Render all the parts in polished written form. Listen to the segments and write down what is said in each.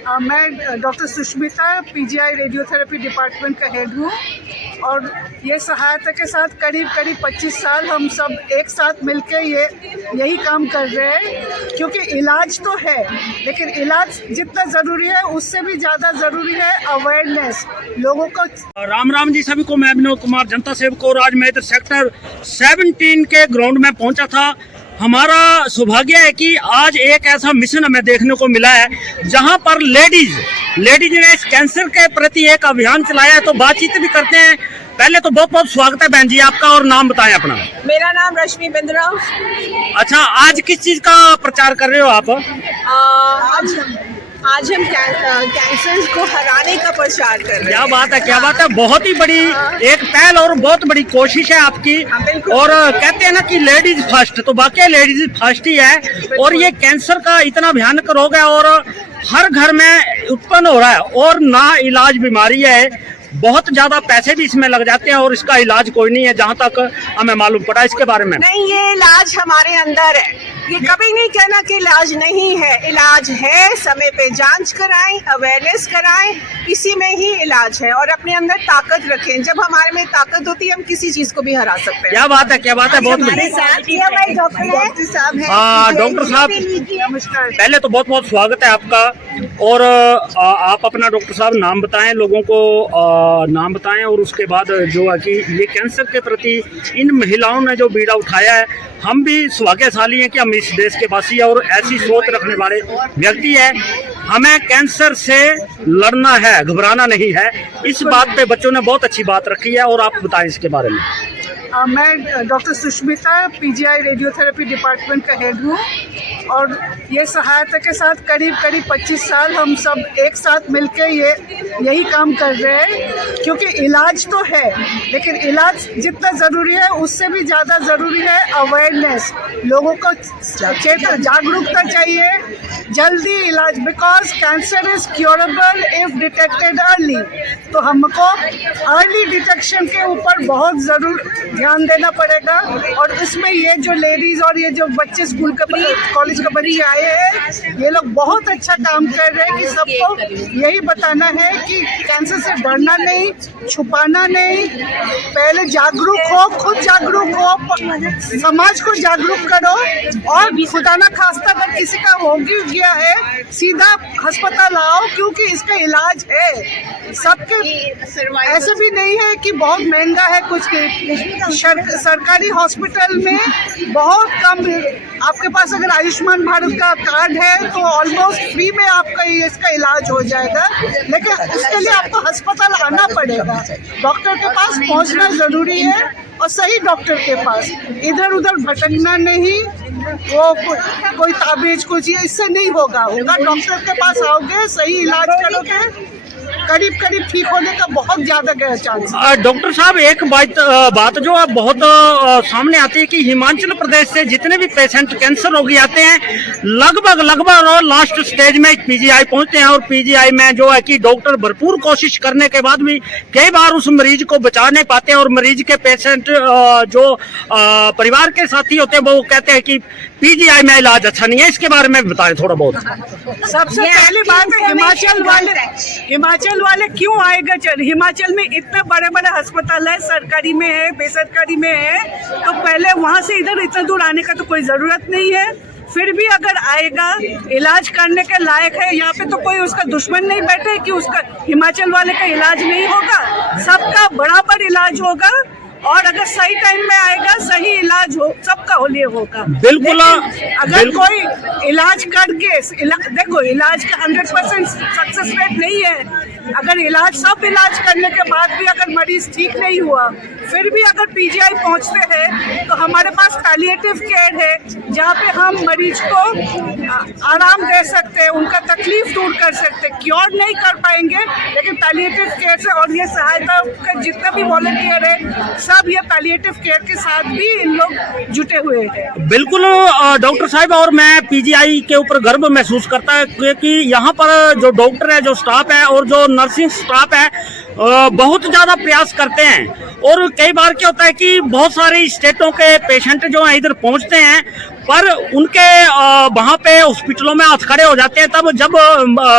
मैं doctor Sushmita PGI radiotherapy department का head हूँ और ये सहायता के साथ करीब 25 साल हम सब एक साथ मिलकर यही काम कर रहे हैं, क्योंकि इलाज तो है लेकिन इलाज जितना ज़रूरी है उससे भी ज़्यादा ज़रूरी है अवेयरनेस लोगों को। राम राम जी सभी को, मैं विनोद कुमार जनता सेवक और आज मैं इधर सेक्टर 17 के ग्राउंड में पहुंचा था। हमारा सौभाग्य है कि आज एक ऐसा मिशन हमें देखने को मिला है जहां पर लेडीज ने इस कैंसर के प्रति एक अभियान चलाया है। तो बातचीत भी करते हैं। पहले तो बहुत बहुत स्वागत है बहन जी आपका, और नाम बताएं अपना। मेरा नाम रश्मि बिंद्रा। अच्छा, आज किस चीज का प्रचार कर रहे हो आप? आज हम कैंसर को हराने का प्रचार कर रहे हैं। क्या बात है, क्या बात है। बहुत ही बड़ी एक पहल और बहुत बड़ी कोशिश है आपकी। और कहते हैं ना कि लेडीज फर्स्ट, तो वाकई लेडीज फर्स्ट ही है। और ये कैंसर का इतना भयानक रोग है और हर घर में उत्पन्न हो रहा है और ना इलाज बीमारी है। बहुत ज्यादा पैसे भी इसमें लग जाते हैं और इसका इलाज कोई नहीं है, जहाँ तक हमें मालूम पड़ा इसके बारे में। नहीं, ये इलाज हमारे अंदर है। ये कभी नहीं कहना कि इलाज नहीं है, इलाज है। समय पे जांच कराएं, अवेयरनेस कराएं, इसी में ही इलाज है। और अपने अंदर ताकत रखें। जब हमारे में ताकत होती है हम किसी चीज को भी हरा सकते हैं। क्या बात है, क्या बात है। बहुत डॉक्टर साहब हैं। हाँ डॉक्टर साहब, नमस्कार। पहले तो बहुत बहुत स्वागत है आपका। और आप अपना डॉक्टर साहब नाम बताएं, लोगों को नाम बताएं, और उसके बाद जो है कि ये कैंसर के प्रति इन महिलाओं ने जो बीड़ा उठाया है, हम भी सौभाग्यशाली हैं कि हम इस देश के वासी हैं और ऐसी सोच रखने वाले व्यक्ति हैं। हमें कैंसर से लड़ना है, घबराना नहीं है। इस बात पे बच्चों ने बहुत अच्छी बात रखी है, और आप बताएं इसके बारे में। मैं doctor Sushmita PGI radiotherapy department का हेड हूँ और ये सहायता के साथ करीब 25 साल हम सब एक साथ मिलकर यही काम कर रहे हैं, क्योंकि इलाज तो है लेकिन इलाज जितना ज़रूरी है उससे भी ज़्यादा ज़रूरी है अवेयरनेस। लोगों को जागरूकता चाहिए, जल्दी इलाज, because cancer is curable if detected early. तो हमको अर्ली डिटेक्शन के ऊपर बहुत ज़रूर ध्यान देना पड़ेगा। और इसमें ये जो लेडीज़ और ये जो बच्चे स्कूल के कॉलेज के बच्चे आए हैं, ये लोग बहुत अच्छा काम कर रहे हैं कि सबको यही बताना है कि कैंसर से डरना नहीं, छुपाना नहीं, पहले जागरूक हो, खुद जागरूक हो, समाज को जागरूक करो। और खुदा ना खास्ता अगर किसी का हो गया है सीधा अस्पताल आओ, क्योंकि इसका इलाज है। सबके ऐसे भी नहीं है कि बहुत महंगा है कुछ। सरकारी हॉस्पिटल में बहुत कम, आपके पास अगर आयुष्मान भारत का कार्ड है तो ऑलमोस्ट फ्री में आपका इसका इलाज हो जाएगा। लेकिन उसके लिए आपको अस्पताल आना पड़ेगा, डॉक्टर के पास पहुंचना ज़रूरी है और सही डॉक्टर के पास, इधर उधर भटकना नहीं। वो कोई ताबीज कुछ इससे नहीं होगा। डॉक्टर के पास आओगे, सही इलाज करोगे, करीब ठीक होने का बहुत ज्यादा चांस है। डॉक्टर साहब, एक बात जो अब बहुत सामने आती है कि हिमाचल प्रदेश से जितने भी पेशेंट कैंसर रोगी आते हैं लगभग लास्ट स्टेज में पीजीआई पहुंचते हैं। और पीजीआई में जो है कि डॉक्टर भरपूर कोशिश करने के बाद भी कई बार उस मरीज को बचा नहीं पाते। और मरीज के पेशेंट जो परिवार के साथी होते हैं वो कहते हैं कि पीजीआई में इलाज अच्छा नहीं है। इसके बारे में बताएं थोड़ा बहुत। सबसे पहली बात है हिमाचल वाले क्यों आएगा? हिमाचल में इतने बड़े बड़े अस्पताल है, सरकारी में है, बेसरकारी में है, तो पहले वहाँ से इधर इतना दूर आने का तो कोई ज़रूरत नहीं है। फिर भी अगर आएगा, इलाज करने के लायक है, यहाँ पे तो कोई उसका दुश्मन नहीं बैठे कि उसका हिमाचल वाले का इलाज नहीं होगा। सबका बराबर इलाज होगा और अगर सही टाइम में आएगा, सही इलाज हो, सबका लिए होगा। बिल्कुल। अगर कोई इलाज करके देखो, इलाज का 100% सक्सेस रेट नहीं है। अगर सब इलाज करने के बाद भी अगर मरीज ठीक नहीं हुआ, फिर भी अगर पीजीआई पहुंचते हैं तो हमारे पास पैलिएटिव केयर है, जहां पे हम मरीज को आराम दे सकते हैं, उनका तकलीफ दूर कर सकते हैं। क्योर नहीं कर पाएंगे लेकिन पैलिएटिव केयर से, और ये सहायता के जितने भी वॉलंटियर है सब ये पैलिएटिव केयर के साथ भी इन लोग जुटे हुए हैं। बिल्कुल डॉक्टर साहब, और मैं पीजीआई के ऊपर गर्व महसूस करता है क्योंकि यहाँ पर जो डॉक्टर है, जो स्टाफ है और जो नर्सिंग स्टाफ है बहुत ज़्यादा प्रयास करते हैं। और कई बार क्या होता है कि बहुत सारे स्टेटों के पेशेंट जो हैं इधर पहुँचते हैं पर उनके वहाँ पे हॉस्पिटलों में हाथ खड़े हो जाते हैं, तब जब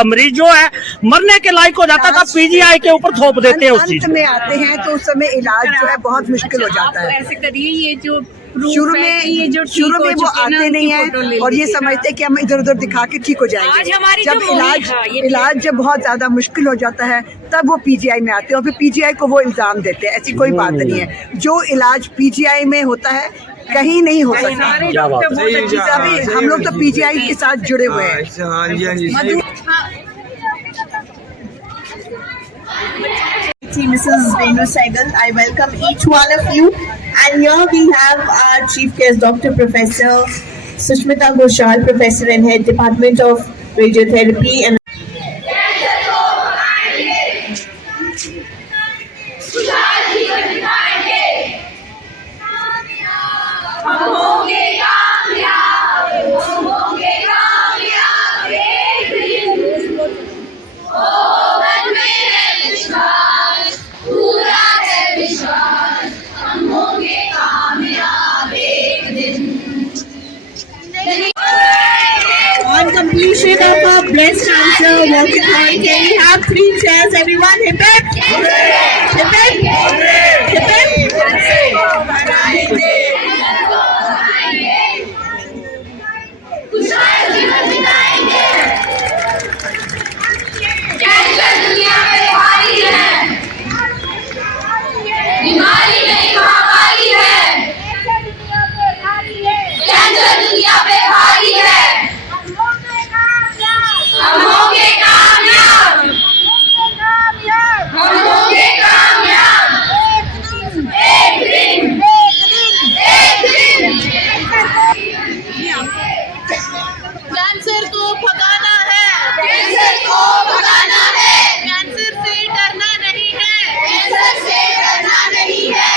मरीज जो है मरने के लायक हो जाता है तब पीजीआई के ऊपर थोप देते हैं उस चीज में आते हैं तो उस समय इलाज जो है बहुत मुश्किल हो जाता है। ऐसे करिए, ये जो शुरू में वो आते नहीं है और ये समझते हैं कि हम इधर उधर दिखा के ठीक हो जाएंगे। जब इलाज जब बहुत ज्यादा मुश्किल हो जाता है तब वो पीजीआई में आते हैं और फिर पीजीआई को वो इल्जाम देते हैं। ऐसी कोई बात नहीं है, जो इलाज पीजीआई में होता है कहीं नहीं हो सकता। अभी हम लोग तो पीजीआई के साथ जुड़े हुए हैं। Mrs. Renu Sehgal, I welcome each one of you. And here we have our Chief Guest, Dr. Professor Sushmita Ghoshal, Professor and Head Department of Radiotherapy and on completion of our breast cancer walkathon, can we have 3 chairs, everyone? Hip hip! Hip hip! Hip hip! Cancer को भगाना है, cancer को भगाना है, cancer से डरना नहीं है, cancer से डरना नहीं है।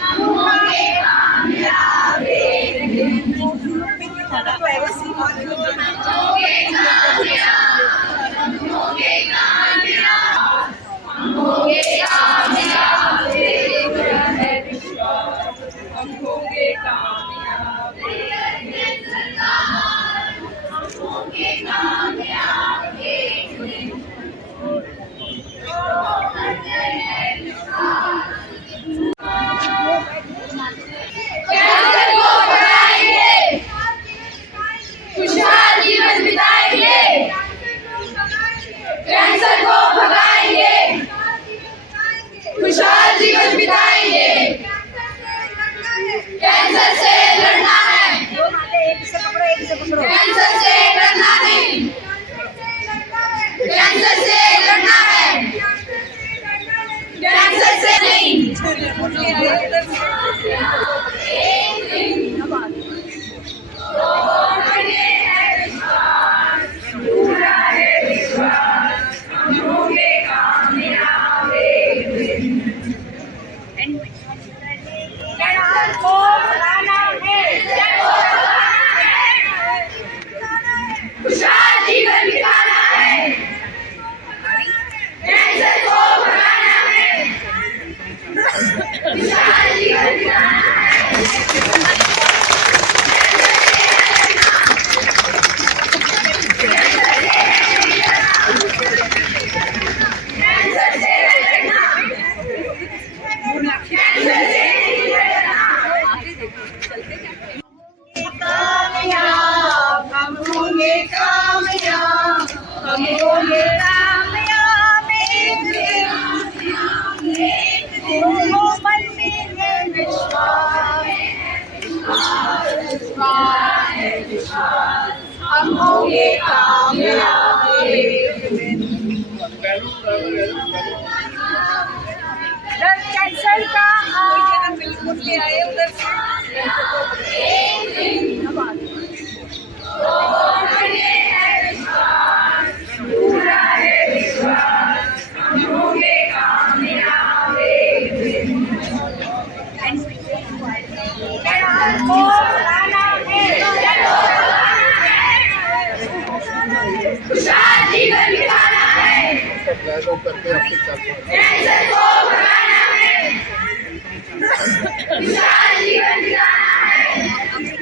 हम होंगे कामयाब एक दिन, हम होंगे कामयाब, हम होंगे कामयाब, हम होंगे कामयाब एक दिन, हम होंगे कामयाब। खुशहाल जीवन बिताएंगे, कैंसर को भगाएंगे, खुशहाल जीवन बिताएंगे, कैंसर से लड़ना है, कैंसर से डरना नहीं, कैंसर से लड़ना है, कैंसर से नहीं। हम होंगे कामयाब एक दिन। कैंसर का बिल्कुल ले आए उधर कैंसर को भगाना है, खुशहाल जीवन बिताना है।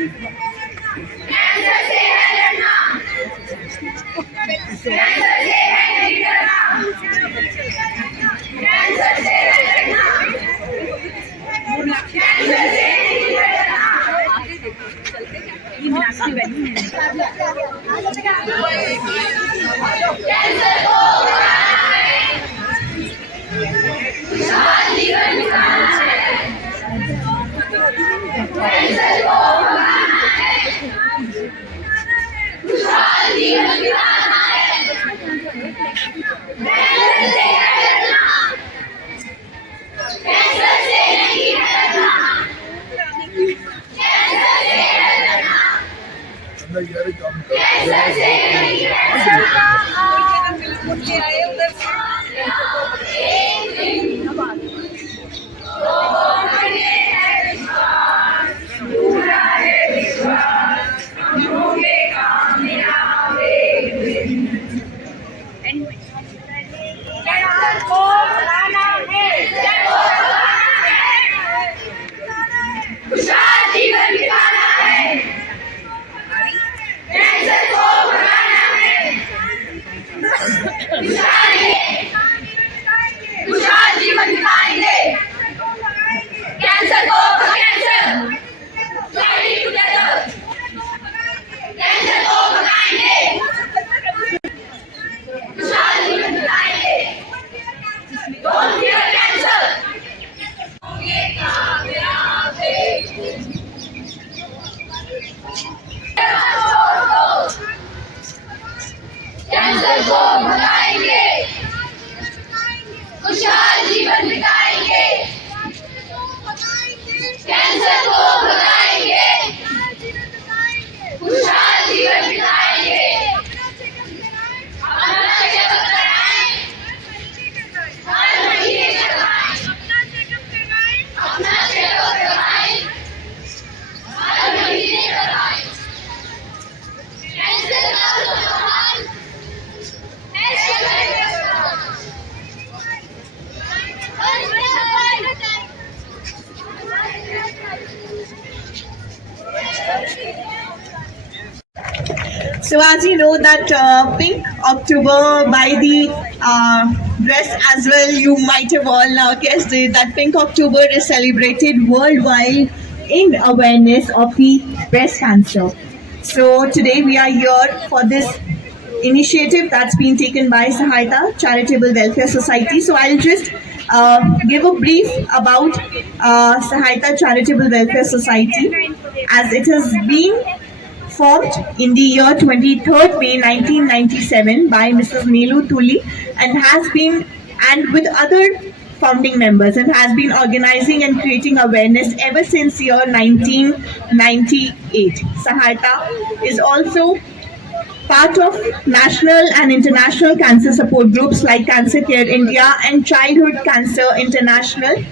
कैंसर को भगाएंगे, खुशहाल जीवन बिताएंगे। कैंसर को भगाएंगे, खुशहाल जीवन बिताएंगे। अपना चेकअप कराएं, हर महीने करवाएं। अपना चेकअप करवाएं, हर महीने करवाएं। कैंसर का समाधान So as you know that Pink October by the dress as well, you might have all guessed it, that Pink October is celebrated worldwide in awareness of the breast cancer. So today we are here for this initiative that's been taken by Sahayata Charitable Welfare Society. So I'll just give a brief about Sahayata Charitable Welfare Society, as it has been formed in the year 23rd May 1997 by Mrs. Nelu Tuli and with other founding members, and has been organizing and creating awareness ever since year 1998. Sahayata is also part of national and international cancer support groups like Cancer Care India and Childhood Cancer International.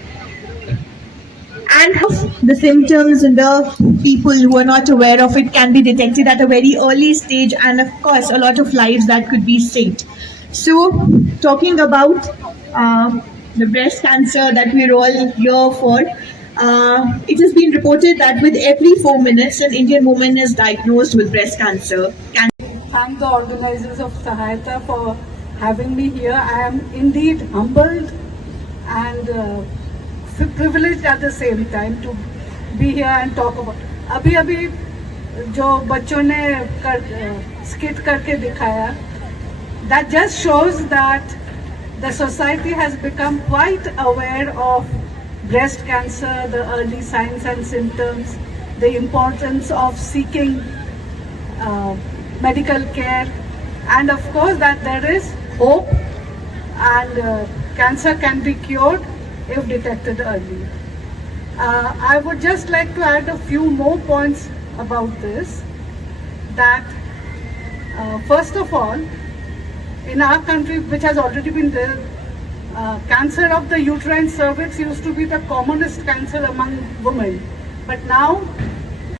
And the symptoms in the people who are not aware of it can be detected at a very early stage, and of course a lot of lives that could be saved. So talking about the breast cancer that we're all here for, it has been reported that with every 4 minutes an Indian woman is diagnosed with breast cancer. Thank the organizers of Sahayata for having me here. I am indeed humbled and privileged at the same time to be here and talk about. अभी जो बच्चों ने skit करके दिखाया, that just shows that the society has become quite aware of breast cancer, the early signs and symptoms, the importance of seeking medical care, and of course that there is hope and cancer can be cured if detected early. I would just like to add a few more points about this, that first of all, in our country, which has already been there, cancer of the uterine cervix used to be the commonest cancer among women, but now